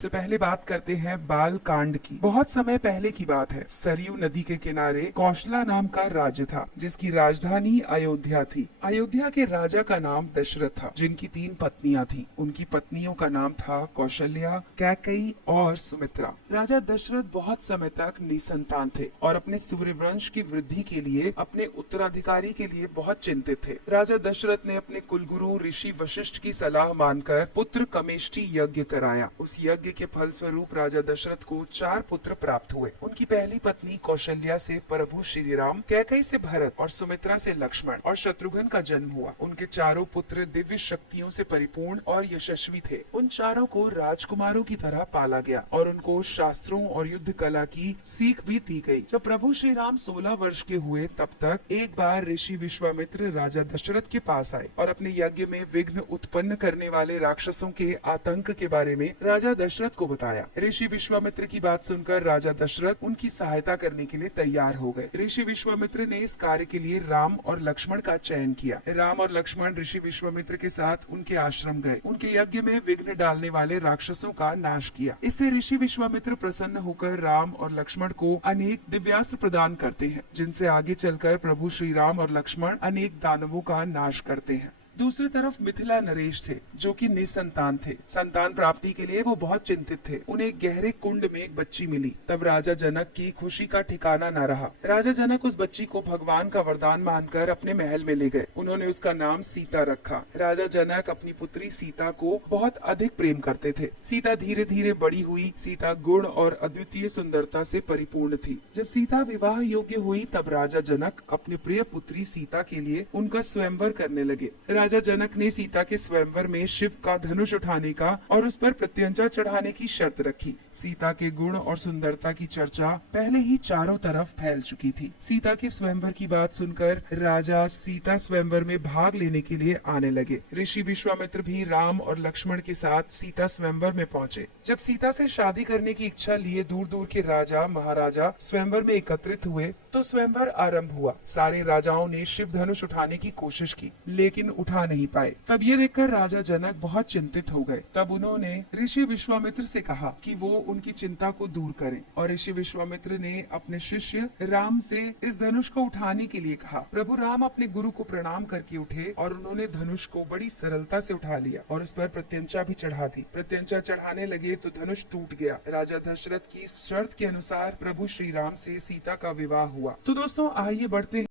से पहले बात करते हैं बाल कांड की। बहुत समय पहले की बात है। सरयू नदी के किनारे कौशला नाम का राज्य था, जिसकी राजधानी अयोध्या थी। अयोध्या के राजा का नाम दशरथ था, जिनकी 3 पत्नियां थीं। उनकी पत्नियों का नाम था कौशल्या, कैकेयी और सुमित्रा। राजा दशरथ बहुत समय तक निसंतान थे और अपने सूर्यवंश की वृद्धि के लिए अपने उत्तराधिकारी के लिए बहुत चिंतित थे। राजा दशरथ ने अपने कुलगुरु ऋषि वशिष्ठ की सलाह मानकर पुत्र कमेष्टि यज्ञ कराया। उस यज्ञ के फलस्वरूप राजा दशरथ को 4 पुत्र प्राप्त हुए। उनकी पहली पत्नी कौशल्या से प्रभु श्री राम, कैकेयी से भरत और सुमित्रा से लक्ष्मण और शत्रुघ्न का जन्म हुआ। उनके चारों पुत्र दिव्य शक्तियों से परिपूर्ण और यशस्वी थे। उन चारों को राजकुमारों की तरह पाला गया और उनको शास्त्रों और युद्ध कला की सीख भी दी गई। जब प्रभु श्री राम 16 वर्ष के हुए, तब तक एक बार ऋषि विश्वामित्र राजा दशरथ के पास आए और अपने यज्ञ में विघ्न उत्पन्न करने वाले राक्षसों के आतंक के बारे में राजा दशरथ को बताया। ऋषि विश्वामित्र की बात सुनकर राजा दशरथ उनकी सहायता करने के लिए तैयार हो गए। ऋषि विश्वामित्र ने इस कार्य के लिए राम और लक्ष्मण का चयन किया। राम और लक्ष्मण ऋषि विश्वामित्र के साथ उनके आश्रम गए। उनके यज्ञ में विघ्न डालने वाले राक्षसों का नाश किया। इससे ऋषि विश्वामित्र प्रसन्न होकर राम और लक्ष्मण को अनेक दिव्यास्त्र प्रदान करते हैं, जिनसे आगे चलकर प्रभु श्री राम और लक्ष्मण अनेक दानवों का नाश करते हैं। दूसरी तरफ मिथिला नरेश थे, जो कि निसंतान थे। संतान प्राप्ति के लिए वो बहुत चिंतित थे। उन्हें गहरे कुंड में एक बच्ची मिली। तब राजा जनक की खुशी का ठिकाना न रहा। राजा जनक उस बच्ची को भगवान का वरदान मानकर अपने महल में ले गए। उन्होंने उसका नाम सीता रखा। राजा जनक अपनी पुत्री सीता को बहुत अधिक प्रेम करते थे। सीता धीरे धीरे बड़ी हुई। सीता गुण और अद्वितीय सुंदरता से परिपूर्ण थी। जब सीता विवाह योग्य हुई, तब राजा जनक अपनी प्रिय पुत्री सीता के लिए उनका स्वयंवर करने लगे। राजा जनक ने सीता के स्वयंवर में शिव का धनुष उठाने का और उस पर प्रत्यंचा चढ़ाने की शर्त रखी। सीता के गुण और सुंदरता की चर्चा पहले ही चारों तरफ फैल चुकी थी। सीता के स्वयंवर की बात सुनकर राजा सीता स्वयंवर में भाग लेने के लिए आने लगे। ऋषि विश्वामित्र भी राम और लक्ष्मण के साथ सीता स्वयंवर में पहुंचे। जब सीता से शादी करने की इच्छा लिए दूर दूर के राजा महाराजा स्वयंवर में एकत्रित हुए, तो स्वयंवर आरंभ हुआ। सारे राजाओं ने शिव धनुष उठाने की कोशिश की, लेकिन उठा नहीं पाए। तब ये देखकर राजा जनक बहुत चिंतित हो गए। तब उन्होंने ऋषि विश्वामित्र से कहा कि वो उनकी चिंता को दूर करें, और ऋषि विश्वामित्र ने अपने शिष्य राम से इस धनुष को उठाने के लिए कहा। प्रभु राम अपने गुरु को प्रणाम करके उठे और उन्होंने धनुष को बड़ी सरलता से उठा लिया और उस पर प्रत्यंचा भी चढ़ा दी। प्रत्यंचा चढ़ाने लगे तो धनुष टूट गया। राजा दशरथ की शर्त के अनुसार प्रभु श्री राम से सीता का विवाह हुआ। तो दोस्तों, आइए बढ़ते हैं